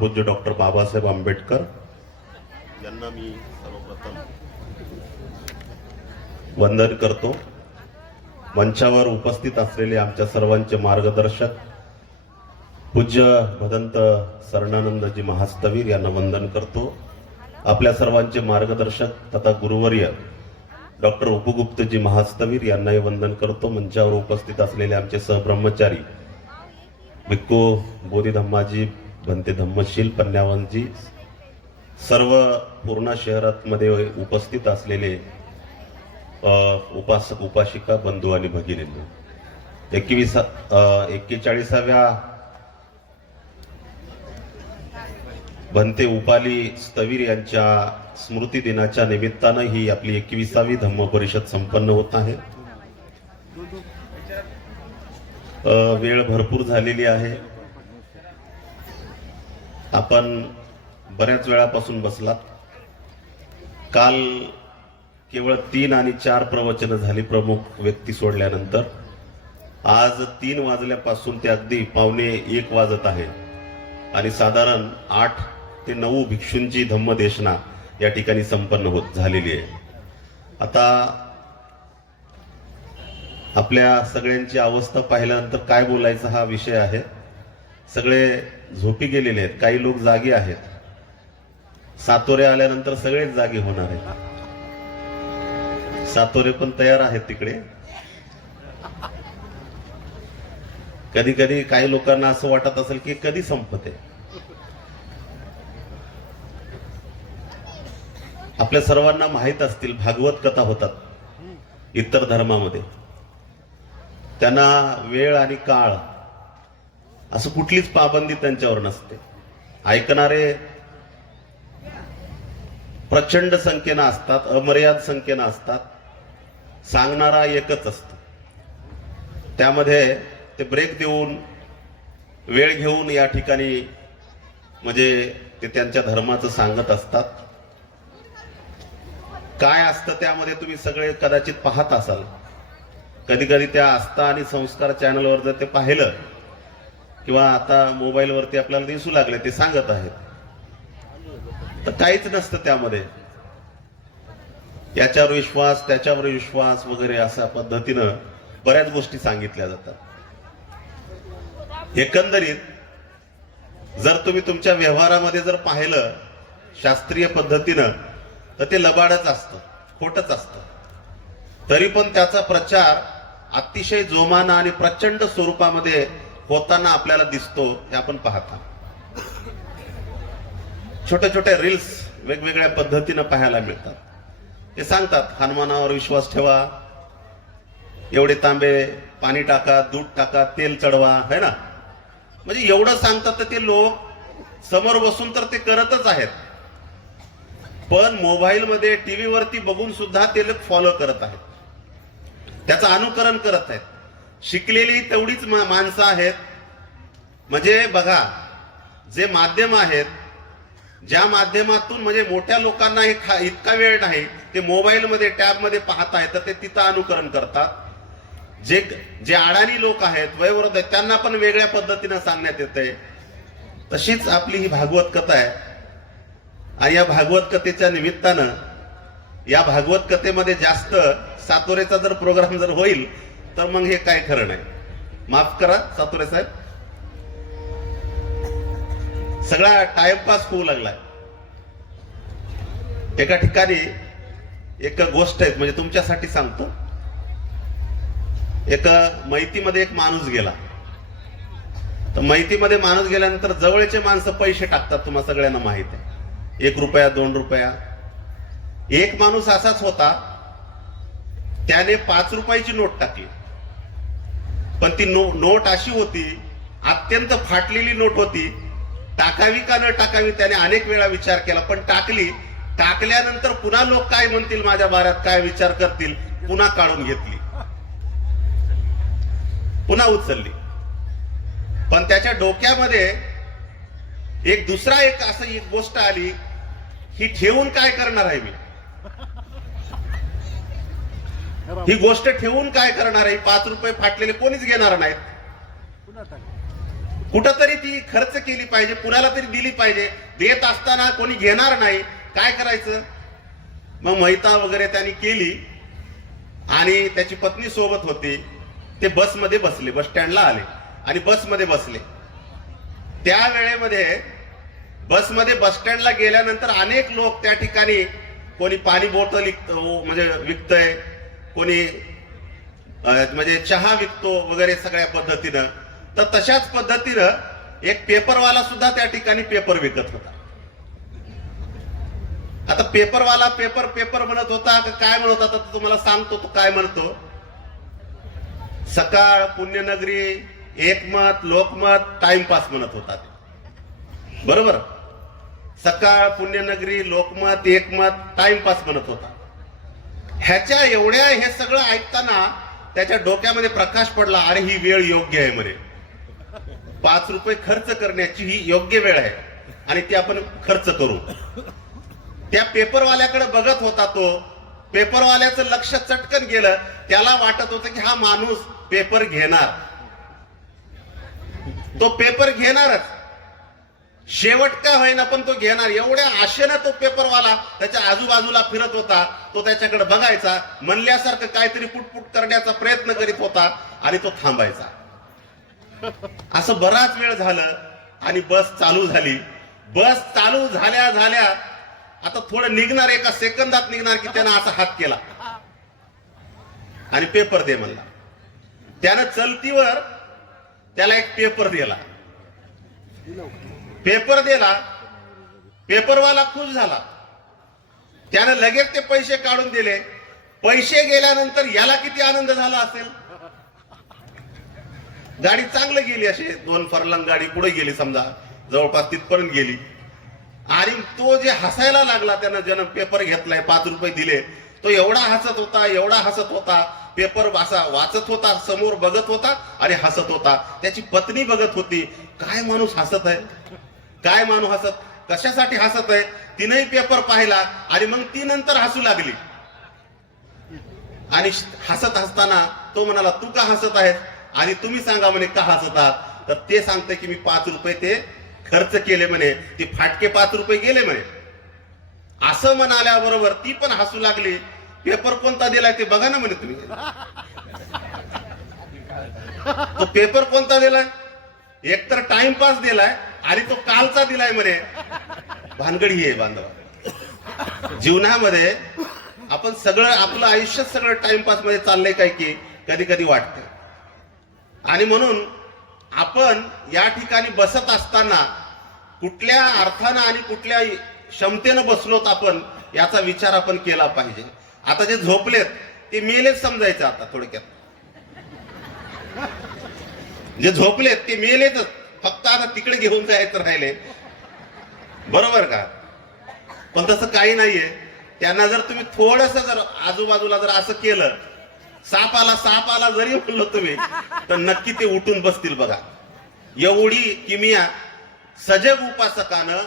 परमपूज्य डॉक्टर बाबासाहेब आंबेडकर. यांना मी सर्वप्रथम वंदन करतो. मंचावर उपस्थित असलेले आमच्या सर्वांचे मार्गदर्शक पूज्य भदंत सरणानंदजी महास्तवीर यांना वंदन करतो. आपल्या सर्वांचे मार्गदर्शक तथा गुरुवर्य डॉक्टर उपगुप्तजी महास्तवीर यांनाही वंदन करतो. मंचावर उपस्थित असलेले आमचे सहब्रह्मचारी भिक्को बोधी धम्माजी भंते धम्मशील पन्यावनजी सर्व पूर्णा शहरात मध्ये उपस्थित असलेले उपासक उपासिका बंधू आणि भगिनींना एकवीस एक्केचाळीसाव्या भंते उपाली स्थवीर यांच्या स्मृती दिनाच्या निमित्तानं ही आपली एकविसावी धम्म परिषद संपन्न होत आहे. वेळ भरपूर झालेली आहे. आपण बऱ्याच वेळापासून बसलात. काल केवळ तीन आणि चार प्रवचनं झाली प्रमुख व्यक्ती सोडल्यानंतर. आज तीन वाजल्यापासून ते अगदी पावणे एक वाजत आहे. आणि साधारण आठ ते नऊ भिक्षूंची धम्मदेशना या ठिकाणी संपन्न होत झालेली आहे. आता आपल्या सगळ्यांची अवस्था पाहिल्यानंतर काय बोलायचा हा विषय आहे? सगळे झोपी गेलेले आहेत. काही लोक जागी आहेत. सातोरे आल्यानंतर सगळेच जागे होणार आहेत. सातोरे पण तयार आहेत तिकडे. कधी कधी काही लोकांना असं वाटत असेल की कधी संपते. आपल्या सर्वांना माहीत असतील भागवत कथा होतात इतर धर्मामध्ये. त्यांना वेळ आणि काळ असं कुठलीच पाबंदी त्यांच्यावर नसते. ऐकणारे प्रचंड संख्येनं असतात अमर्याद संख्येनं असतात सांगणारा एकच असतो. त्यामध्ये ते ब्रेक देऊन वेळ घेऊन या ठिकाणी म्हणजे ते त्यांच्या धर्माचं सांगत असतात. काय असतं त्यामध्ये तुम्ही सगळे कदाचित पाहत असाल. कधी कधी त्या आस्था आणि संस्कार चॅनलवर जर ते पाहिलं किंवा आता मोबाईलवरती आपल्याला दिसू लागले ते सांगत आहेत. तर काहीच नसतं त्यामध्ये. याच्यावर विश्वास त्याच्यावर विश्वास वगैरे अशा पद्धतीनं बऱ्याच गोष्टी सांगितल्या जातात. एकंदरीत जर तुम्ही तुमच्या व्यवहारामध्ये जर पाहिलं शास्त्रीय पद्धतीनं तर ते लबाडच असतं खोटच असतं. तरी पण त्याचा प्रचार अतिशय जोमानं आणि प्रचंड स्वरूपामध्ये होताना आपल्याला दिसतो हे आपण पाहता. छोट्या छोट्या रील्स वेगवेगळ्या पद्धतीनं पाहायला मिळतात. ते सांगतात हनुमानावर विश्वास ठेवा. एवढे तांबे पाणी टाका दूध टाका तेल चढवा. है ना? म्हणजे एवढं सांगतात तर ते लोक समोर बसून तर ते करतच आहेत. पण मोबाईलमध्ये टीव्हीवरती बघून सुद्धा ते लोक फॉलो करत आहेत. त्याचं अनुकरण करत आहेत. शिकलेली तेवढीच मा- माणसं आहेत. म्हणजे बघा जे माध्यम आहेत ज्या माध्यमातून म्हणजे मोठ्या लोकांना हे खा- इतका वेळ नाही ते मोबाईलमध्ये टॅबमध्ये पाहताय तर ते तिथं अनुकरण करतात. जे जे अडाणी लोक आहेत वयवृद्ध आहेत त्यांना पण वेगळ्या पद्धतीनं सांगण्यात येते तशीच आपली ही भागवत कथा आहे. आणि या भागवत कथेच्या निमित्तानं या भागवत कथेमध्ये जास्त सातोरेचा जर प्रोग्राम जर होईल तर मग हे काय खरं नाही. माफ करा सातुरे साहेब. सगळा टाइमपास होऊ लागलाय. एका ठिकाणी एक गोष्ट आहे म्हणजे तुमच्यासाठी सांगतो. एक मैतीमध्ये एक माणूस गेला. तर मैतीमध्ये माणूस गेल्यानंतर जवळचे माणसं पैसे टाकतात तुम्हाला सगळ्यांना माहीत आहे. एक रुपया दोन रुपया. एक माणूस असाच होता त्याने पाच रुपयाची नोट टाकली. पण ती नो नोट अशी होती अत्यंत फाटलेली नोट होती. टाकावी का न टाकावी त्याने अनेक वेळा विचार केला पण टाकली. टाकल्यानंतर पुन्हा लोक काय म्हणतील माझ्या बाऱ्यात काय विचार करतील पुन्हा काढून घेतली. पुन्हा उचलली. पण त्याच्या डोक्यामध्ये एक दुसरा एक असं एक गोष्ट आली ही ठेवून काय करणार आहे मी? ही गोष्ट ठेवून काय करणार आहे? पाच रुपये फाटलेले कोणीच घेणार नाहीत. कुठंतरी ती खर्च केली पाहिजे कुणाला तरी दिली पाहिजे. देत असताना कोणी घेणार नाही. काय करायचं? मग महिता वगैरे त्यांनी केली आणि त्याची पत्नी सोबत होती. ते बसमध्ये बसले बस स्टँडला आले आणि बसमध्ये बसले. त्या वेळेमध्ये बसमध्ये बस स्टँडला गेल्यानंतर अनेक लोक त्या ठिकाणी कोणी पाणी बोटल विकत म्हणजे विकतय. कोणी म्हणजे चहा विकतो वगैरे सगळ्या पद्धतीनं तर तशाच पद्धतीनं एक पेपरवाला सुद्धा त्या ठिकाणी पेपर विकत होता. आता पेपरवाला पेपर पेपर म्हणत होता का काय म्हणत होता तर तुम्हाला सांगतो तो काय म्हणतो? सकाळ पुण्यनगरी एकमत लोकमत टाइमपास म्हणत होता ते. बरोबर? सकाळ पुण्यनगरी लोकमत एकमत टाइमपास म्हणत होता. ह्याच्या एवढ्या हे सगळं ऐकताना त्याच्या डोक्यामध्ये प्रकाश पडला अरे ही वेळ योग्य आहे म्हणे. पाच रुपये खर्च करण्याची ही योग्य वेळ आहे आणि ती आपण खर्च करू. त्या पेपरवाल्याकडे बघत होता तो. पेपरवाल्याचं लक्ष चटकन गेलं. त्याला वाटत होतं की हा माणूस पेपर घेणार. तो पेपर घेणारच. शेवट का होईना पण तो घेणार. एवढ्या आशेनं तो पेपरवाला त्याच्या आजूबाजूला फिरत होता. तो त्याच्याकडे बघायचा म्हणल्यासारखं काहीतरी पुटपुट करण्याचा प्रयत्न करीत होता आणि तो थांबायचा. असं बराच वेळ झालं आणि बस चालू झाली. बस चालू झाल्या झाल्या आता थोडं निघणार एका सेकंदात निघणार की त्यानं असा हात केला. आणि पेपर दे म्हणला. त्यानं चलतीवर त्याला एक पेपर दिला. पेपर दिला पेपरवाला खुश झाला. त्यानं लगेच ते पैसे काढून दिले. पैसे गेल्यानंतर याला किती आनंद झाला असेल? गाडी चांगलं गेली अशी. दोन फरलंग गाडी पुढे गेली समजा. जवळपास तिथपर्यंत गेली. आणि तो जे हसायला लागला त्यानं ज्यानं पेपर घेतलाय पाच रुपये दिले तो एवढा हसत होता एवढा हसत होता. पेपर असा वाचत होता समोर बघत होता आणि हसत होता. त्याची पत्नी बघत होती. काय माणूस हसत आहे? काय माणूस हसत? कशासाठी हसत आहे? तिनंही पेपर पाहिला आणि मग ती नंतर हसू लागली. आणि हसत हसताना तो म्हणाला तू का हसत आहेस? आणि तुम्ही सांगा म्हणे का हसत आहात? तर ते सांगते की मी पाच रुपये ते खर्च केले म्हणे. ती फाटके पाच रुपये गेले म्हणे. असं म्हणाल्याबरोबर ती पण हसू लागली. पेपर कोणता दिलाय ते बघा ना म्हणे तुम्ही. तो पेपर कोणता दिलाय? एकतर टाइमपास दिलाय. आणि तो कालचा दिलाय म्हणे भानगड ही आहे बांधव. जीवनामध्ये आपण सगळं आपलं आयुष्य सगळं टाइमपासमध्ये चाललंय काय की कधी कधी वाटत आणि म्हणून आपण या ठिकाणी बसत असताना कुठल्या अर्थानं आणि कुठल्या क्षमतेनं बसलोत आपण याचा विचार आपण केला पाहिजे. आता जे झोपलेत ते मेलेच समजायचं आता थोडक्यात. जे झोपलेत ते मेलेतच फक्त आता तिकडे घेऊन जायचं राहिले. बरोबर का? पण तसं काही नाहीये. त्यांना जर तुम्ही थोडस जर आजूबाजूला जर असं केलं साप आला साप आला जरी म्हणलो तुम्ही तर नक्की ते उठून बसतील बघा. एवढी किमिया सजग उपासकानं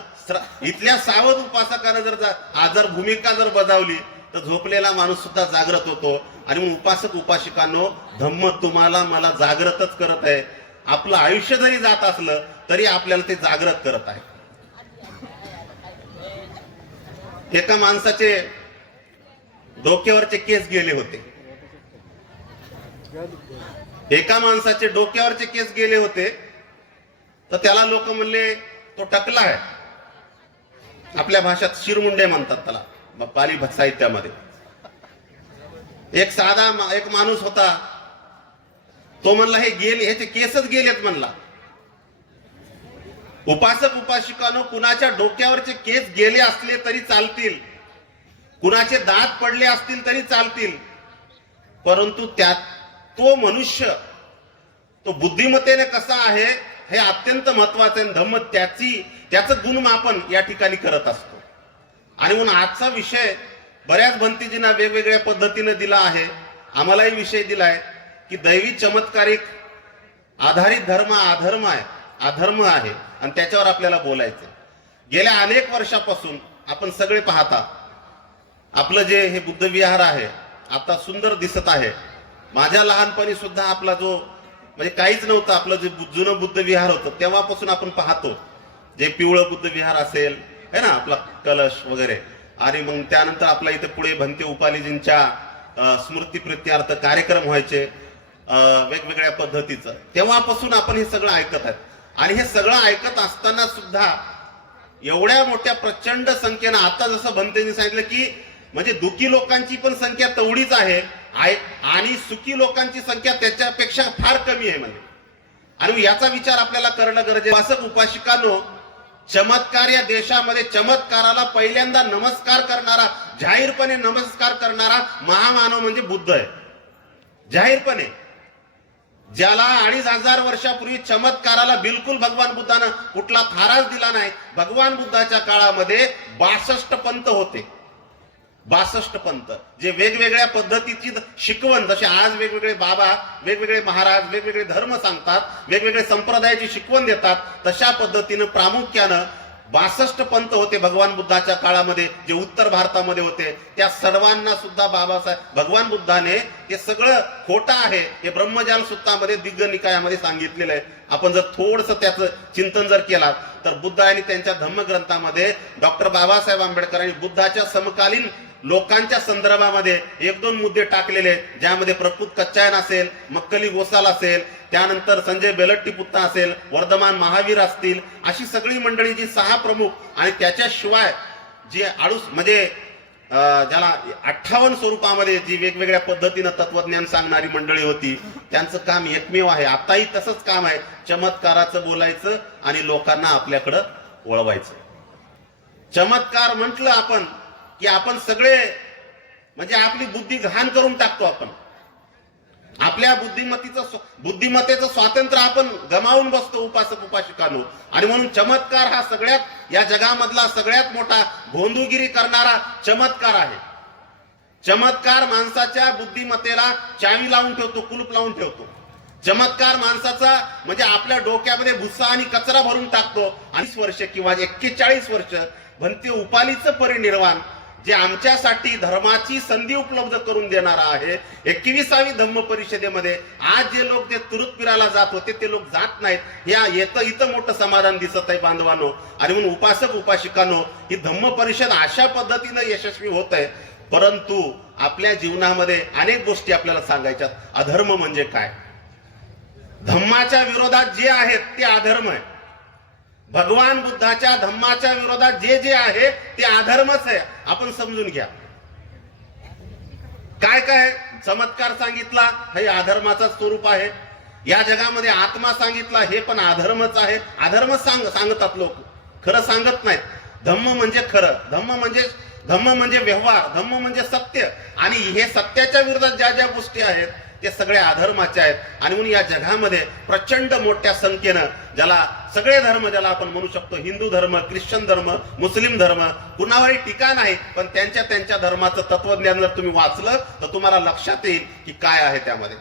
इथल्या सावध उपासकानं जर जा- आजार भूमिका जर बजावली तर झोपलेला माणूस सुद्धा जागृत होतो. आणि मग उपासक उपासिकांनो धम्म तुम्हाला मला जागृतच करत आहे. आपलं आयुष्य जरी जात असलं तरी आपल्याला ते जागृत करत आहे. एका माणसाचे डोक्यावरचे केस गेले होते. एका माणसाचे डोक्यावरचे केस गेले होते तर त्याला लोक म्हणले तो टकला आहे. आपल्या भाषेत शिरमुंडे म्हणतात त्याला पाली साहित्यामध्ये एक साधा एक माणूस होता तो म्हणला हे गेले ह्याचे केसच गेलेत म्हणला. उपासक उपासिकानो कुणाच्या डोक्यावरचे केस गेले असले तरी चालतील. कुणाचे दात पडले असतील तरी चालतील. परंतु त्यात तो मनुष्य तो बुद्धिमत्तेने कसा आहे हे अत्यंत महत्वाचं आहे. धम्म त्याची त्याचं गुणमापन या ठिकाणी करत असतो. आणि म्हणून आजचा विषय बऱ्याच भंतीजींना वेगवेगळ्या पद्धतीने दिला आहे. आम्हालाही विषय दिलाय. की दैवी चमत्कारिक आधारित धर्म अधर्म आहे अधर्म आहे आणि त्याच्यावर आपल्याला बोलायचं गेल्या अनेक वर्षापासून आपण सगळे पाहता आपलं जे हे बुद्ध विहार आहे आता सुंदर दिसत आहे. माझ्या लहानपणी सुद्धा आपला जो म्हणजे काहीच नव्हतं आपलं जे जुनं बुद्ध विहार होतं तेव्हापासून आपण पाहतो. जे पिवळं बुद्ध विहार असेल है ना आपला कलश वगैरे. आणि मग त्यानंतर आपल्या इथे पुढे भंते उपालीजींच्या स्मृती प्रित्यार्थ कार्यक्रम व्हायचे. वेगवेगळ्या पद्धतीचं. तेव्हापासून आपण हे सगळं ऐकत आहेत. आणि हे सगळं ऐकत असताना सुद्धा एवढ्या मोठ्या प्रचंड संख्येनं आता जसं भंतेने सांगितलं की म्हणजे दुखी लोकांची पण संख्या तेवढीच आहे आणि सुखी लोकांची संख्या त्याच्यापेक्षा फार कमी आहे म्हणजे. आणि याचा विचार आपल्याला करणं गरजेचं असं उपासक चमत्कार या देशामध्ये चमत्काराला पहिल्यांदा नमस्कार करणारा जाहीरपणे नमस्कार करणारा महामानव म्हणजे बुद्ध आहे. जाहीरपणे. ज्याला अडीच हजार वर्षापूर्वी चमत्काराला बिलकुल भगवान बुद्धानं कुठला थाराच दिला नाही भगवान बुद्धाच्या काळामध्ये बासष्ट पंत होते. बासष्ट पंत जे वेगवेगळ्या पद्धतीची शिकवण जसे आज वेगवेगळे बाबा वेगवेगळे महाराज वेगवेगळे धर्म सांगतात वेगवेगळे संप्रदायाची शिकवण देतात तशा पद्धतीनं प्रामुख्यानं बासष्ट पंत होते भगवान बुद्धाच्या काळामध्ये जे उत्तर भारतामध्ये होते त्या सर्वांना सुद्धा बाबासाहेब भगवान बुद्धाने हे सगळं खोटं आहे हे ब्रह्मजाल सुत्तामध्ये दिग्ग निकायामध्ये सांगितलेलं आहे. आपण जर थोडस त्याचं चिंतन जर केला तर बुद्ध आणि त्यांच्या धम्मग्रंथामध्ये डॉक्टर बाबासाहेब आंबेडकरांनी बुद्धाच्या समकालीन लोकांच्या संदर्भामध्ये एक दोन मुद्दे टाकलेले ज्यामध्ये प्रकृत कच्चायन असेल मक्कली गोसाल असेल त्यानंतर संजय बेलट्टी पुत्ता असेल वर्धमान महावीर असतील अशी सगळी मंडळी जी सहा प्रमुख आणि त्याच्याशिवाय जे आडूस म्हणजे ज्याला अठ्ठावन्न स्वरूपामध्ये जी वेगवेगळ्या पद्धतीनं तत्वज्ञान सांगणारी मंडळी होती त्यांचं काम एकमेव आहे. आताही तसंच काम आहे. चमत्काराचं बोलायचं आणि लोकांना आपल्याकडं वळवायचं चमत्कार म्हटलं आपण की आपण सगळे म्हणजे आपली बुद्धी घाण करून टाकतो आपण. आपल्या बुद्धिमतीचं बुद्धिमत्तेचं स्वातंत्र्य आपण गमावून बसतो उपासक उपासिकांनो. आणि म्हणून चमत्कार हा सगळ्यात या जगामधला सगळ्यात मोठा भोंदूगिरी करणारा चमत्कार आहे. चमत्कार माणसाच्या बुद्धिमत्तेला चावी लावून ठेवतो कुलूप लावून ठेवतो. चमत्कार माणसाचा म्हणजे आपल्या डोक्यामध्ये भुस्सा आणि कचरा भरून टाकतो. आणि वर्ष किंवा एक्केचाळीस वर्ष भंते उपालीचं परिनिर्वाण जे आमच्यासाठी धर्माची संधी उपलब्ध करून देणारा आहे एकविसावी धम्म परिषदेमध्ये आज जे लोक जे तुरुतपिराला जात होते ते लोक जात नाहीत. या येतं इथं मोठं समाधान दिसत आहे बांधवानो. आणि म्हणून उपासक उपासिकांनो ही धम्म परिषद अशा पद्धतीनं यशस्वी होत आहे. परंतु आपल्या जीवनामध्ये अनेक गोष्टी आपल्याला सांगायच्यात. अधर्म म्हणजे काय? धम्माच्या विरोधात जे आहेत ते अधर्म आहे. भगवान बुद्धाच्या धम्माच्या विरोधात जे जे आहे ते अधर्मच आहे. आपण समजून घ्या. काय काय चमत्कार सांगितला हे अधर्माचा स्वरूप आहे. या जगामध्ये आत्मा सांगितला हे पण अधर्मच आहे. अधर्म सांग सांगतात लोक. खरं सांगत नाहीत. धम्म म्हणजे खरं धम्म म्हणजे धम्म म्हणजे व्यवहार धम्म म्हणजे सत्य. आणि हे सत्याच्या विरोधात ज्या ज्या गोष्टी आहेत ते सगळे अधर्माचे आहेत. आणि म्हणून या जगामध्ये प्रचंड मोठ्या संख्येनं ज्याला सगळे धर्म ज्याला आपण म्हणू शकतो हिंदू धर्म ख्रिश्चन धर्म मुस्लिम धर्म कुणावरही टीका नाही पण त्यांच्या त्यांच्या धर्माचं तत्वज्ञान जर तुम्ही वाचलं तर तुम्हाला लक्षात येईल की काय आहे त्यामध्ये.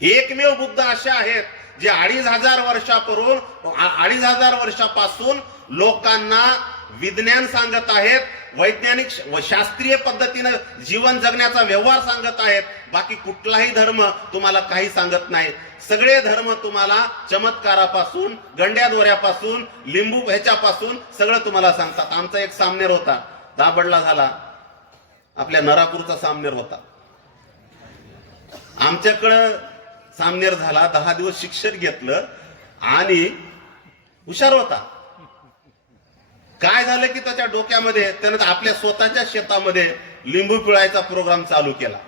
एकमेव बुद्ध असे आहेत जे अडीच हजार वर्षापूर्वी अडीच हजार वर्षापासून लोकांना विज्ञान सांगत आहेत वैज्ञानिक श- व शास्त्रीय पद्धतीनं जीवन जगण्याचा व्यवहार सांगत आहेत. बाकी कुठलाही धर्म तुम्हाला काही सांगत नाही. सगळे धर्म तुम्हाला चमत्कारापासून गंड्या दोऱ्यापासून लिंबू ह्याच्यापासून सगळं तुम्हाला सांगतात. आमचा एक सामनेर होता. दाबडला झाला. आपल्या नरापूरचा सामनेर होता. आमच्याकडं सामनेर झाला. दहा दिवस शिक्षण घेतलं आणि हुशार होता. काय झालं की त्याच्या डोक्यामध्ये त्यानं आपल्या स्वतःच्या शेतामध्ये लिंबू पिळायचा प्रोग्राम चालू केला.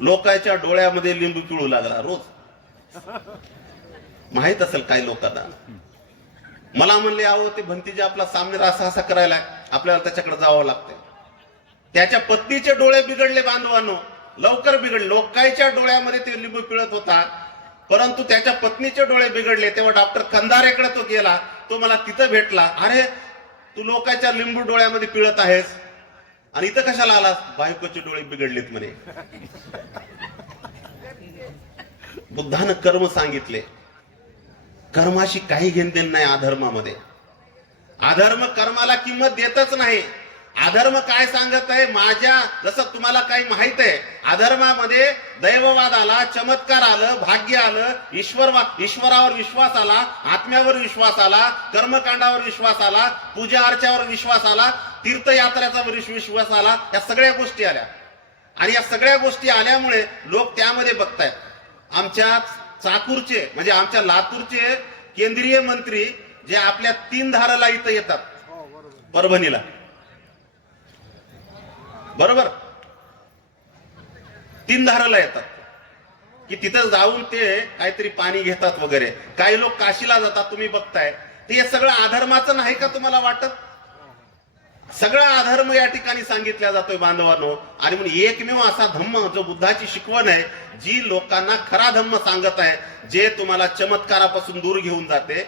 लोकांच्या डोळ्यामध्ये लिंबू पिळू लागला रोज. माहीत असेल काही लोकांना. मला म्हणले आहो ते भंतीजी आपला सामनेर असा असा करायला आपल्याला त्याच्याकडे जावं लागतंय. त्याच्या पत्नीचे डोळे बिघडले बांधवांनो. लवकर बिघडले. लोकांच्या डोळ्यामध्ये ते लिंबू पिळत होता. परंतु त्याच्या पत्नीचे डोळे बिघडले. तेव्हा डॉक्टर कंधारेकडे तो गेला. तो मला तिथं भेटला. अरे तू लोकांच्या लिंबू डोळ्यामध्ये पिळत आहेस. आणि इथं कशाला आलास? बायकोचे डोळे बिघडलेत म्हणे. बुद्धानं कर्म सांगितले. कर्माशी काही घेणदेण नाही अधर्मामध्ये अधर्म कर्माला किंमत देतच नाही. अधर्म काय सांगत आहे? माझ्या जसं तुम्हाला काही माहीत आहे अधर्मामध्ये दैववाद आला चमत्कार आलं भाग्य आलं ईश्वर ईश्वरावर विश्वास आला आत्म्यावर विश्वास आला कर्मकांडावर विश्वास आला पूजा अर्च्यावर विश्वास आला तीर्थयात्रेचा विश्वास आला या सगळ्या गोष्टी आल्या. आणि या सगळ्या गोष्टी आल्यामुळे लोक त्यामध्ये बघतायत. आमच्या चाकूरचे म्हणजे आमच्या लातूरचे केंद्रीय मंत्री जे आपल्या तीन धाराला इथं येतात परभणीला. बरोबर? तीन धाराला येतात. की तिथं जाऊन ते काहीतरी पाणी घेतात वगैरे. काही लोक काशीला जातात तुम्ही बघताय. ते हे सगळं अधर्माचं नाही का तुम्हाला वाटत? सगळा अधर्म या ठिकाणी सांगितला जातोय बांधवांनो. आणि म्हणून एकमेव असा धम्म जो बुद्धाची शिकवण आहे जी लोकांना खरा धम्म सांगत आहे जे तुम्हाला चमत्कारापासून दूर घेऊन जाते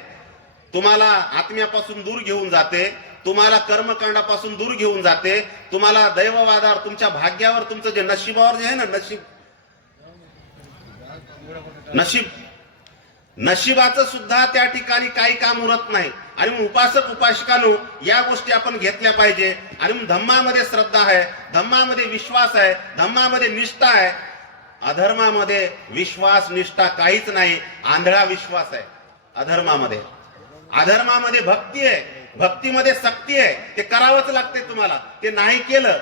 तुम्हाला आत्म्यापासून दूर घेऊन जाते तुम्हाला कर्मकांडापासून दूर घेऊन जाते. तुम्हाला दैववादावर तुमच्या भाग्यावर तुमचं जे नशिबावर जे आहे ना नशीब. नशीब. नशिबाचं सुद्धा त्या ठिकाणी काही काम उरत नाही. आणि मग उपासक उपासिकानो या गोष्टी आपण घेतल्या पाहिजे. आणि मग धम्मामध्ये श्रद्धा आहे धम्मामध्ये विश्वास आहे धम्मामध्ये निष्ठा आहे. अधर्मामध्ये विश्वास निष्ठा काहीच नाही. आंधळा विश्वास आहे. अधर्मामध्ये. अधर्मामध्ये भक्ती आहे. भक्तीमध्ये सक्ती आहे. ते करावंच लागते तुम्हाला. ते नाही केलं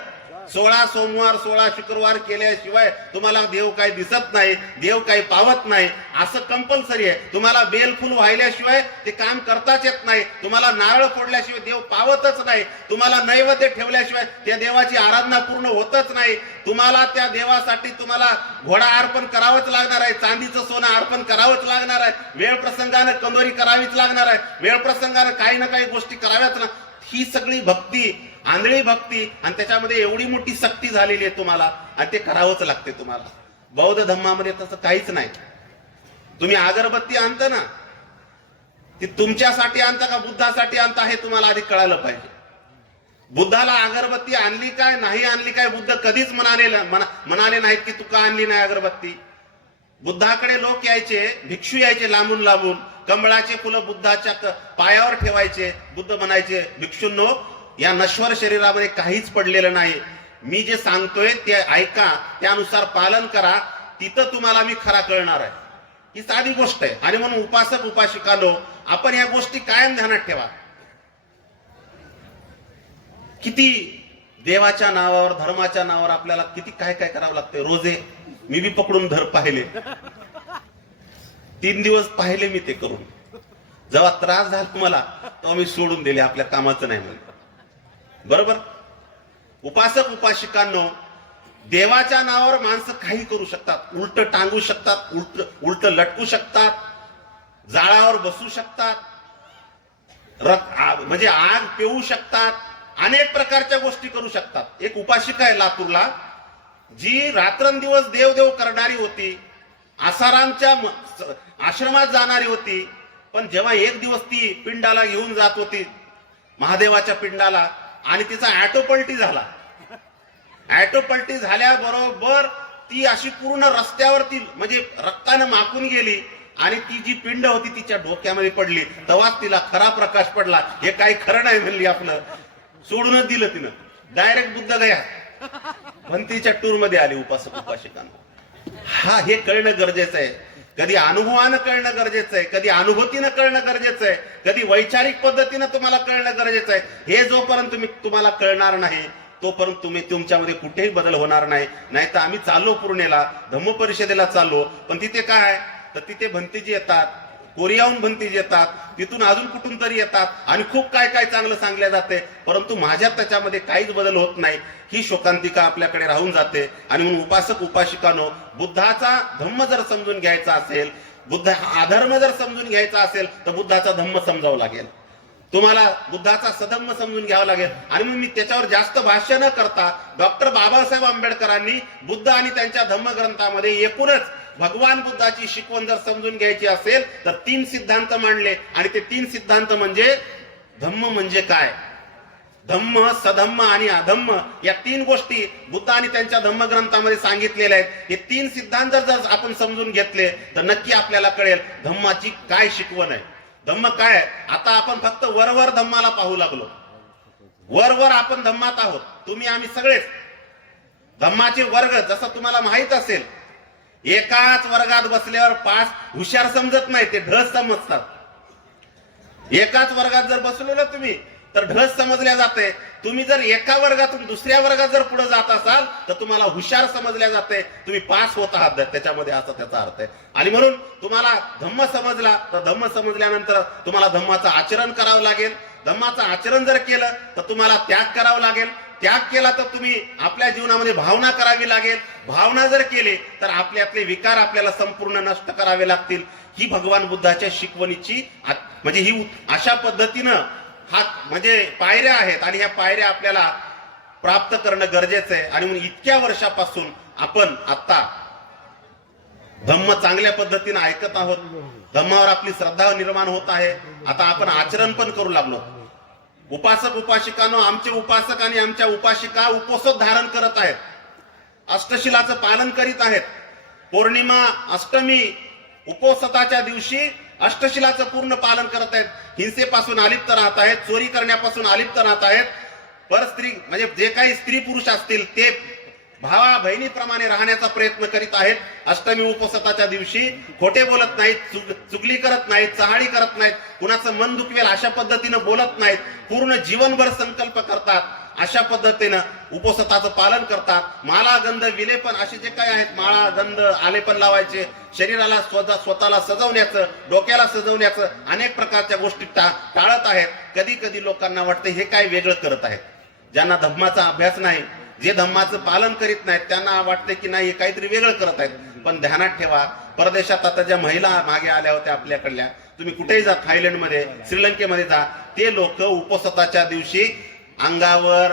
सोळा सोमवार सोळा शुक्रवार केल्याशिवाय तुम्हाला देव काही दिसत नाही देव काही पावत नाही. असं कंपल्सरी आहे. तुम्हाला बेलफुल व्हायल्याशिवाय ते काम करताच येत नाही. तुम्हाला नारळ फोडल्याशिवाय देव पावतच नाही. तुम्हाला नैवेद्य ठेवल्याशिवाय त्या देवाची आराधना पूर्ण होतच नाही. तुम्हाला त्या देवासाठी तुम्हाला घोडा अर्पण करावंच लागणार आहे. चांदीचं सोनं अर्पण करावंच लागणार आहे. वेळ प्रसंगानं कंदोरी करावीच लागणार आहे. वेळ प्रसंगानं काही ना काही गोष्टी कराव्याच ना. ही सगळी भक्ती आंधळी भक्ती आणि त्याच्यामध्ये एवढी मोठी सक्ती झालेली आहे तुम्हाला आणि ते करावंच लागते तुम्हाला. बौद्ध धम्मामध्ये तसं काहीच नाही. तुम्ही अगरबत्ती आणता ना ती तुमच्यासाठी आणता का बुद्धासाठी आणता हे तुम्हाला आधी कळालं पाहिजे. बुद्धाला अगरबत्ती आणली काय नाही आणली काय बुद्ध कधीच म्हणाले म्हणाले नाहीत की तू का आणली नाही अगरबत्ती. बुद्धाकडे लोक यायचे भिक्षू यायचे लांबून लांबून कमळाचे फुलं बुद्धाच्या पायावर ठेवायचे. बुद्ध म्हणायचे भिक्षूंनो या नश्वर शरीरामध्ये काहीच पडलेलं नाही. मी जे सांगतोय ते ऐका त्यानुसार पालन करा. तिथं तुम्हाला मी खरा कळणार आहे. ही साधी गोष्ट आहे. आणि म्हणून उपासक उपासिकालो आपण या गोष्टी कायम ध्यानात ठेवा. किती देवाच्या नावावर धर्माच्या नावावर आपल्याला किती काय काय करावं लागतंय? रोजे. मी बी पकडून धर पाहिले. तीन दिवस पाहिले मी ते करून. जेव्हा त्रास झाला मला तेव्हा मी सोडून दिले. आपल्या कामाचं नाही म्हणून. बरोबर? उपासक उपासिकांनो देवाच्या नावावर माणसं काही करू शकतात. उलट टांगू शकतात उलट उलट लटकू शकतात जाळावर बसू शकतात रक्त म्हणजे आग पेवू शकतात अनेक प्रकारच्या गोष्टी करू शकतात. एक उपासिका आहे लातूरला जी रात्रंदिवस देवदेव करणारी होती आसारामच्या आश्रमात जाणारी होती पण जेव्हा एक दिवस ती पिंडाला घेऊन जात होती महादेवाच्या पिंडाला आणि तिचा ऍटो पलटी झाला. ऍटो पलटी झाल्याबरोबर ती अशी पूर्ण रस्त्यावरती म्हणजे रक्तानं माकून गेली आणि ती जी पिंड होती तिच्या डोक्यामध्ये पडली. तेव्हाच तिला खरा प्रकाश पडला. हे काही खरं नाही म्हणली आपलं. सोडूनच दिलं तिनं. डायरेक्ट बुद्ध गया भंतीच्या टूरमध्ये आली उपासक उपासिकांना. हा हे कळणं गरजेचं आहे. कधी अनुभवानं कळणं गरजेचं आहे कधी अनुभूतीनं कळणं गरजेचं आहे कधी वैचारिक पद्धतीनं तुम्हाला कळणं गरजेचं आहे. हे जोपर्यंत तुम्ही तुम्हाला कळणार नाही तोपर्यंत तुम्ही तुमच्यामध्ये कुठेही बदल होणार नाही. नाही तर आम्ही चाललो पूर्णेला धम्म परिषदेला चाललो पण तिथे काय तर तिथे भंतीजी येतात. कोरियाहून भंतीज येतात तिथून अजून कुठून तरी येतात. आणि खूप काय काय चांगलं सांगल्या जाते परंतु माझ्यात त्याच्यामध्ये काहीच बदल होत नाही. ही शोकांतिका आपल्याकडे राहून जाते. आणि म्हणून उपासक उपासिकानो बुद्धाचा धम्म जर समजून घ्यायचा असेल बुद्ध आधर्म अधर्म जर समजून घ्यायचा असेल तर बुद्धाचा धम्म समजावं लागेल. तुम्हाला बुद्धाचा सधम्म समजून घ्यावा लागेल. आणि मग मी त्याच्यावर जास्त भाष्य न करता डॉक्टर बाबासाहेब आंबेडकरांनी बुद्ध आणि त्यांच्या धम्मग्रंथामध्ये एकूणच भगवान बुद्धाची शिकवण जर समजून घ्यायची असेल तर तीन सिद्धांत मांडले. आणि ते तीन सिद्धांत म्हणजे धम्म म्हणजे काय? धम्म सधम्म आणि अधम्म या तीन गोष्टी बुद्ध आणि त्यांच्या धम्मग्रंथामध्ये सांगितलेल्या आहेत. हे तीन सिद्धांत जर जर आपण समजून घेतले तर नक्की आपल्याला कळेल धम्माची काय शिकवण आहे. धम्म काय? आहे? आता आपण फक्त वरवर धम्माला पाहू लागलो. वर वर आपण धम्मात आहोत. तुम्ही आम्ही सगळेच. धम्माचे वर्ग जसं तुम्हाला माहीत असेल एकाच वर्गात बसल्यावर पास हुशार समजत नाही ते ढस समजतात. एकाच वर्गात जर बसलो ना तुम्ही तर ढस समजल्या जाते. तुम्ही जर एका वर्गातून दुसऱ्या वर्गात जर पुढे जात असाल तर तुम्हाला हुशार समजल्या जाते. तुम्ही पास होत आहात त्याच्यामध्ये असा त्याचा अर्थ आहे. आणि म्हणून तुम्हाला धम्म समजला तर धम्म समजल्यानंतर तुम्हाला धम्माचं आचरण करावं लागेल. धम्माचं आचरण जर केलं तर तुम्हाला त्याग करावा लागेल. त्याग केला तर तुम्ही आपल्या जीवनामध्ये भावना करावी लागेल. भावना जर केली तर आपल्यातले विकार आपल्याला संपूर्ण नष्ट करावे लागतील. ही भगवान बुद्धाच्या शिकवणीची म्हणजे ही अशा पद्धतीनं हा म्हणजे पायऱ्या आहेत आणि ह्या पायऱ्या आपल्याला प्राप्त करणं गरजेचं आहे. आणि म्हणून इतक्या वर्षापासून आपण आता धम्म चांगल्या पद्धतीने ऐकत आहोत. धम्मावर आपली श्रद्धा निर्माण होत आहे. आता आपण आचरण पण करू लागलो. उपासक उपासिकांनो आमचे उपासक आणि आमच्या उपासिका उपोषण धारण करत आहेत. अष्टशिलाचं पालन करीत आहेत. पौर्णिमा अष्टमी उपोषताच्या दिवशी अष्टशिलाचं पूर्ण पालन करत आहेत. हिंसेपासून अलिप्त राहत आहेत चोरी करण्यापासून अलिप्त राहत आहेत. परस्त्री म्हणजे जे काही स्त्री पुरुष असतील ते भावा बहिणीप्रमाणे राहण्याचा प्रयत्न करीत आहेत. अष्टमी उपसताच्या दिवशी खोटे बोलत नाहीत चुग- चुगली करत नाहीत चहाळी करत नाहीत कुणाचं मन दुखवेल अशा पद्धतीनं बोलत नाहीत. पूर्ण जीवनभर संकल्प करतात. अशा पद्धतीनं उपसताचं पालन करतात. माळा गंध विलेपन असे जे काही आहेत माळा गंध आलेपण लावायचे. शरीराला स्वतः स्वतःला सजवण्याचं डोक्याला सजवण्याचं अनेक प्रकारच्या गोष्टी टा- टाळत आहेत. कधी कधी लोकांना वाटतं हे काय वेगळं करत आहेत. ज्यांना धम्माचा अभ्यास नाही जे धम्माचं पालन करीत नाहीत त्यांना वाटते की नाही हे काहीतरी वेगळं करत आहेत. पण ध्यानात ठेवा परदेशात आता ज्या महिला मागे आल्या होत्या आपल्याकडल्या तुम्ही कुठेही जा थायलंडमध्ये श्रीलंकेमध्ये जा ते लोक उपसताच्या दिवशी अंगावर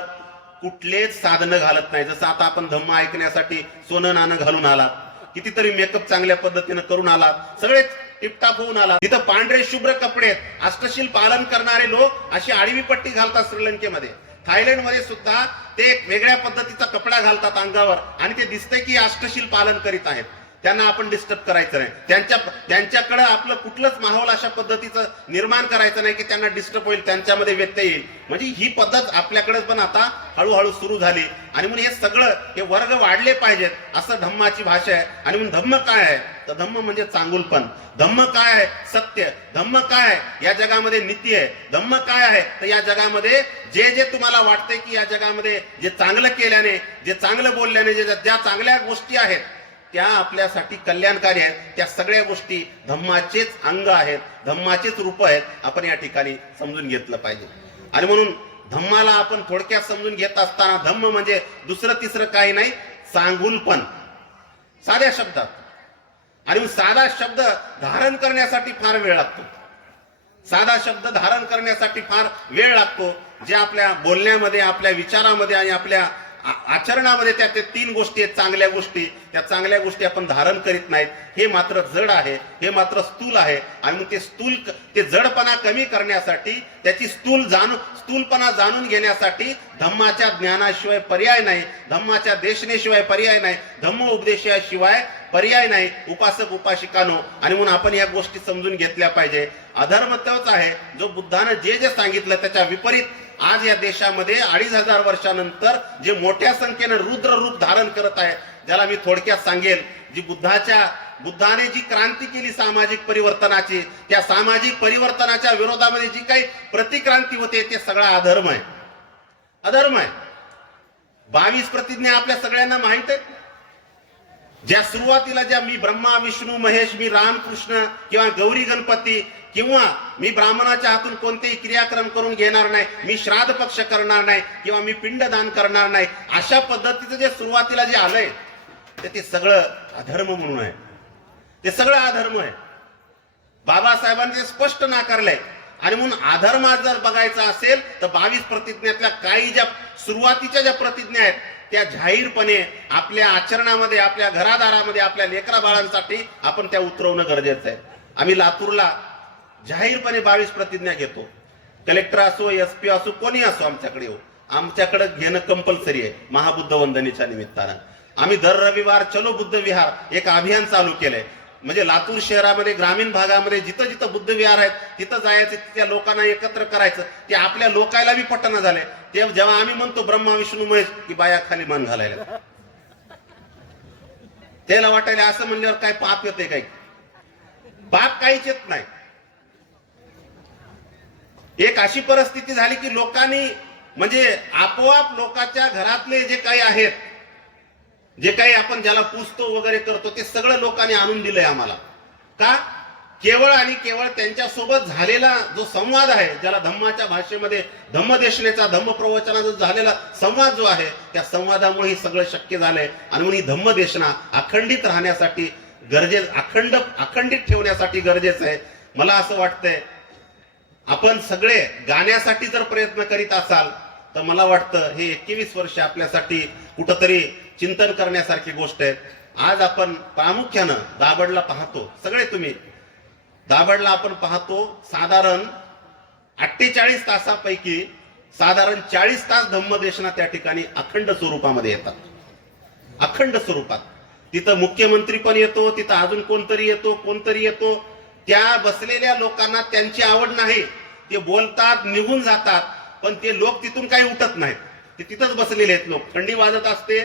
कुठलेच साधनं घालत नाही. जसं आता आपण धम्म ऐकण्यासाठी सोनं नाणं घालून आला कितीतरी मेकअप चांगल्या पद्धतीनं करून आला सगळेच टिपटाप होऊन आला तिथं पांढरे शुभ्र कपडे आहेत. अष्टशील पालन करणारे लोक अशी आडवी पट्टी घालतात श्रीलंकेमध्ये. थायलंडमध्ये सुद्धा ते एक वेगळ्या पद्धतीचा कपडा घालतात अंगावर. आणि ते दिसतंय की अष्टशील पालन करीत आहेत. त्यांना आपण डिस्टर्ब करायचं नाही. त्यांच्या त्यांच्याकडे आपलं कुठलंच माहोल अशा पद्धतीचं निर्माण करायचं नाही की त्यांना डिस्टर्ब होईल त्यांच्यामध्ये व्यत्यय येईल. म्हणजे ही पद्धत आपल्याकडे पण आता हळूहळू सुरू झाली. आणि म्हणून हे सगळं हे वर्ग वाढले पाहिजेत असं धम्माची भाषा आहे. आणि म्हणून धम्म काय आहे? तर धम्म म्हणजे चांगुलपण. धम्म काय आहे? सत्य. धम्म काय आहे? या जगामध्ये नीती आहे. धम्म काय आहे? तर या जगामध्ये जे जे तुम्हाला वाटते की या जगामध्ये जे चांगलं केल्याने जे चांगलं बोलल्याने जे ज्या चांगल्या गोष्टी आहेत त्या आपल्यासाठी कल्याणकारी आहेत. त्या सगळ्या गोष्टी धम्माचेच अंग आहेत. धम्माचेच रूप आहेत. आपण या ठिकाणी समजून घेतलं पाहिजे. आणि म्हणून धम्माला आपण थोडक्यात समजून घेत असताना धम्म म्हणजे दुसरं तिसरं काही नाही चांगुलपण. साध्या शब्दात. आणि साधा शब्द धारण करण्यासाठी फार वेळ लागतो. साधा शब्द धारण करण्यासाठी फार वेळ लागतो जे आपल्या बोलण्यामध्ये आपल्या विचारामध्ये आणि आपल्या आचरणामध्ये त्या ते तीन गोष्टी आहेत चांगल्या गोष्टी. त्या चांगल्या गोष्टी आपण धारण करीत नाहीत. हे मात्र जड आहे. हे मात्र स्थूल आहे. आणि मग ते स्थूल ते जडपणा कमी करण्यासाठी त्याची स्थूल जाणून स्थूलपणा जाणून घेण्यासाठी धम्माच्या ज्ञानाशिवाय पर्याय नाही. धम्माच्या देशनेशिवाय पर्याय नाही. धम्म उपदेशाशिवाय पर्याय नाही. उपासक उपासिकानो आणि म्हणून आपण या गोष्टी समजून घेतल्या पाहिजे. अधर्म तोच आहे. जो बुद्धानं जे जे सांगितलं त्याच्या विपरीत आज या देशामध्ये अडीच हजार वर्षानंतर जे मोठ्या संख्येनं रुद्र रूप धारण करत आहे ज्याला मी थोडक्यात सांगेल जी बुद्धाच्या बुद्धाने जी क्रांती केली सामाजिक परिवर्तनाची त्या सामाजिक परिवर्तनाच्या विरोधामध्ये जी काही प्रतिक्रांती होते ते सगळा अधर्म आहे. अधर्म आहे. बावीस प्रतिज्ञा आपल्या सगळ्यांना माहीत आहे ज्या सुरुवातीला ज्या मी ब्रह्मा विष्णू महेश मी रामकृष्ण किंवा गौरी गणपती किंवा मी ब्राह्मणाच्या हातून कोणतेही क्रियाक्रम करून घेणार नाही मी श्राद्ध पक्ष करणार नाही किंवा मी पिंडदान करणार नाही अशा पद्धतीचं जे सुरुवातीला जे आलंय ते ते सगळं अधर्म म्हणून आहे. ते सगळं अधर्म आहे. बाबासाहेबांनी ते स्पष्ट नाकारलंय. आणि म्हणून अधर्मात जर बघायचा असेल तर बावीस प्रतिज्ञातल्या काही ज्या सुरुवातीच्या ज्या प्रतिज्ञा आहेत त्या जाहीरपणे आपल्या आचरणामध्ये आपल्या घरादारामध्ये आपल्या लेकरा बाळांसाठी आपण त्या उतरवणं गरजेचं आहे. आम्ही लातूरला जाहीरपणे बावीस प्रतिज्ञा घेतो. कलेक्टर असो एस पी असो कोणी असो आमच्याकडे येऊ. आमच्याकडे घेणं कंपल्सरी आहे महाबुद्ध वंदनेच्या निमित्तानं. आम्ही दर रविवार चलो बुद्ध विहार एक अभियान चालू केलंय. म्हणजे लातूर शहरामध्ये ग्रामीण भागामध्ये जिथं जिथं बुद्ध विहार आहेत तिथं जायचं त्या लोकांना एकत्र करायचं ते आपल्या लोकायला बी पटना झाले. ते जेव्हा आम्ही म्हणतो ब्रह्मा विष्णू महेश की बाया खाली मान घालायला. त्याला वाटायला असं म्हणल्यावर काय पाप येते काही पाप काहीच येत नाही. एक अशी परिस्थिती झाली की लोकांनी म्हणजे आपोआप लोकांच्या घरातले जे काही आहेत जे काही आपण ज्याला पुजतो वगैरे करतो ते सगळं लोकांनी आणून दिलंय आम्हाला. का? केवळ आणि केवळ त्यांच्यासोबत झालेला जो संवाद आहे ज्याला धम्माच्या भाषेमध्ये धम्मदेशनेचा धम्म प्रवचनाचा झालेला संवाद जो आहे त्या संवादामुळे हे सगळं शक्य झालंय. आणि म्हणून ही धम्मदेशना अखंडित राहण्यासाठी गरजे अखंड अखंडित ठेवण्यासाठी गरजेचं आहे. मला असं वाटतंय आपण सगळे गाण्यासाठी जर प्रयत्न करीत असाल तर मला वाटतं हे एकवीस वर्ष आपल्यासाठी कुठंतरी चिंतन करण्यासारखी गोष्ट आहे. आज आपण प्रामुख्यानं दाबडला पाहतो. सगळे तुम्ही दाबडला आपण पाहतो साधारण अठ्ठेचाळीस तासापैकी साधारण चाळीस तास धम्मदेशना त्या ठिकाणी अखंड स्वरूपामध्ये येतात. अखंड स्वरूपात. तिथं मुख्यमंत्री पण येतो तिथं अजून कोणतरी येतो कोणतरी येतो. त्या बसलेल्या लोकांना त्यांची आवड नाही. ते बोलतात निघून जातात पण ते लोक तिथून काही उठत नाहीत. ते तिथंच बसलेले आहेत लोक. थंडी वाजत असते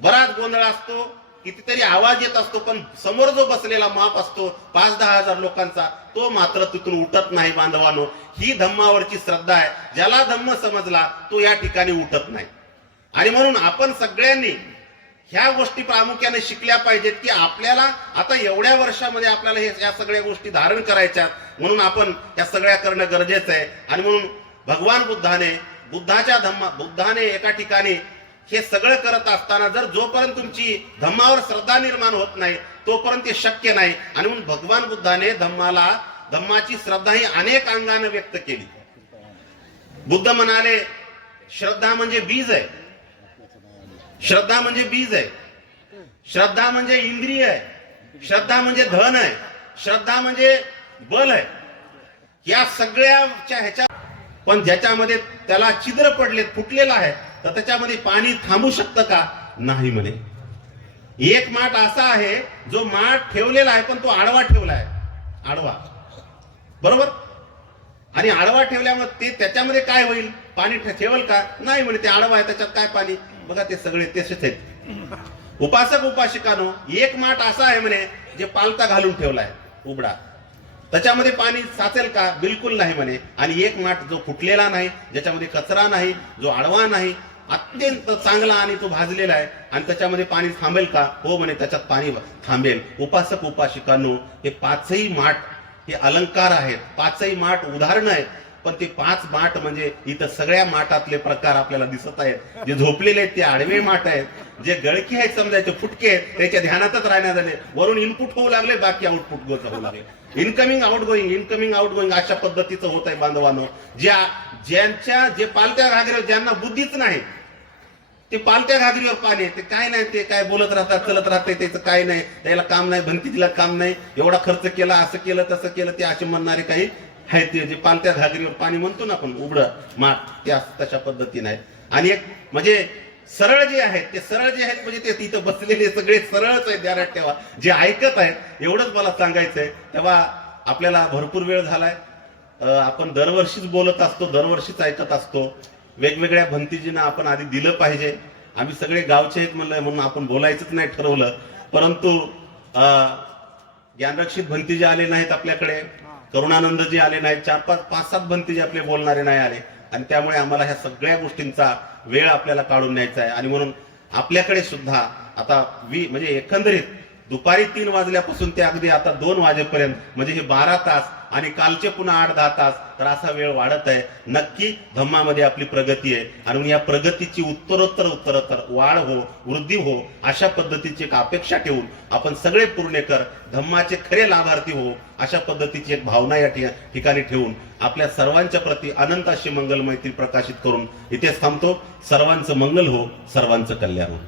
बराच गोंधळ असतो कितीतरी आवाज येत असतो पण समोर जो बसलेला माप असतो पाच दहा हजार लोकांचा तो मात्र तिथून उठत नाही बांधवानो. ही धम्मावरची श्रद्धा आहे. ज्याला धम्म समजला तो या ठिकाणी उठत नाही. आणि म्हणून आपण सगळ्यांनी ह्या गोष्टी प्रामुख्याने शिकल्या पाहिजेत की आपल्याला आता एवढ्या वर्षामध्ये आपल्याला हे या सगळ्या गोष्टी धारण करायच्या म्हणून आपण या सगळ्या करणं गरजेचं आहे. आणि म्हणून भगवान बुद्धाने बुद्धाच्या धम्मा बुद्धाने एका ठिकाणी हे सगळं करत असताना जर जोपर्यंत तुमची धम्मावर श्रद्धा निर्माण होत नाही तोपर्यंत ते शक्य नाही. आणि म्हणून भगवान बुद्धाने धम्माला धम्माची श्रद्धा ही अनेक अंगाने व्यक्त केली. बुद्ध म्हणाले श्रद्धा म्हणजे बीज आहे. श्रद्धा म्हणजे बीज आहे. श्रद्धा म्हणजे इंद्रिय आहे. श्रद्धा म्हणजे धन आहे. श्रद्धा म्हणजे बल आहे. या सगळ्याच्या ह्याच्या पण ज्याच्यामध्ये त्याला छिद्र पडले फुटलेलं आहे तर त्याच्यामध्ये पाणी थांबू शकतं का? नाही म्हणे. एक माठ असा आहे जो माठ ठेवलेला आहे पण तो आडवा ठेवला आहे. आडवा. बरोबर? आणि आडवा ठेवल्यामुळे ते त्याच्यामध्ये काय होईल? पाणी ठे- ठेवल का? नाही म्हणे ते आडवा आहे त्याच्यात काय पाणी? बघा ते सगळे तसेच आहेत. उपासक उपासिकानो एक माठ असा आहे म्हणे जे पालता घालून ठेवलाय उबडा. त्याच्यामध्ये पाणी साचेल का? बिलकुल नाही म्हणे. आणि एक माठ जो फुटलेला नाही ज्याच्यामध्ये कचरा नाही जो आडवा नाही अत्यंत चांगला आणि तो भाजलेला आहे आणि त्याच्यामध्ये पाणी थांबेल का? हो म्हणे त्याच्यात पाणी थांबेल. उपासक उपासिकांनो हे पाचही माठ हे अलंकार आहेत. पाचही माठ उदाहरणं आहेत. पण ते पाच माठ म्हणजे इथं सगळ्या माठातले प्रकार आपल्याला दिसत आहेत. जे झोपलेले आहेत ते आडवे माठ आहेत. जे गळकी आहेत समजायचे फुटके आहेत त्याच्या ध्यानातच राहण्यात आले. वरून इनपुट होऊ लागले बाकी आउटपुट गोच होऊ लागले. Incoming outgoing incoming outgoing अशा पद्धतीचं होत आहे बांधवानो. ज्या ज्यांच्या जे पालत्या घागऱ्यावर ज्यांना बुद्धीच नाही ते पालत्या घागरीवर पाणी ते काय नाही ते काय बोलत राहतात चलत राहते त्याचं काय नाही. त्याला काम नाही भंतीला काम नाही. एवढा खर्च केला असं केलं तसं केलं ते असे म्हणणारे काही आहे ते जे पालत्या घागरीवर पाणी म्हणतो ना आपण उघडं माठ त्या तशा पद्धतीने आहे आणि एक म्हणजे सरळ जे आहेत ते सरळ जे आहेत म्हणजे ते तिथं बसलेले सगळे सरळच आहेत ध्यानात ठेवा. जे ऐकत आहेत एवढंच मला सांगायचंय. तेव्हा आपल्याला भरपूर वेळ झालाय. आपण दरवर्षीच बोलत असतो दरवर्षीच ऐकत असतो. वेगवेगळ्या भंतीजींना आपण आधी दिलं पाहिजे. आम्ही सगळे गावचे आहेत म्हणलं म्हणून आपण बोलायचंच नाही ठरवलं. परंतु अं, ज्ञानरक्षित भंतीजी आले नाहीत आपल्याकडे. करुणानंदजी आले नाहीत. चार पाच पाच सात भंतीजी आपले बोलणारे नाही आले. आणि त्यामुळे आम्हाला ह्या सगळ्या गोष्टींचा वेळ आपल्याला काढून न्यायचा आहे. आणि म्हणून आपल्याकडे सुद्धा आता वी म्हणजे एकंदरीत दुपारी तीन वाजल्यापासून ते अगदी आता दोन वाजेपर्यंत म्हणजे हे बारा तास आणि कालचे पुन्हा आठ दहा तास तर असा वेळ वाढत आहे. नक्की धम्मामध्ये आपली प्रगती आहे. आणि या प्रगतीची उत्तरोत्तर उत्तरोत्तर वाढ हो वृद्धी हो अशा पद्धतीची एक अपेक्षा ठेवून आपण सगळे पूर्णेकर धम्माचे खरे लाभार्थी हो अशा पद्धतीची एक भावना या ठिकाणी ठेवून आपल्या सर्वांच्या प्रती अनंत अशी मंगल मैत्री प्रकाशित करून इथेच थांबतो. सर्वांचं मंगल हो सर्वांचं कल्याण हो.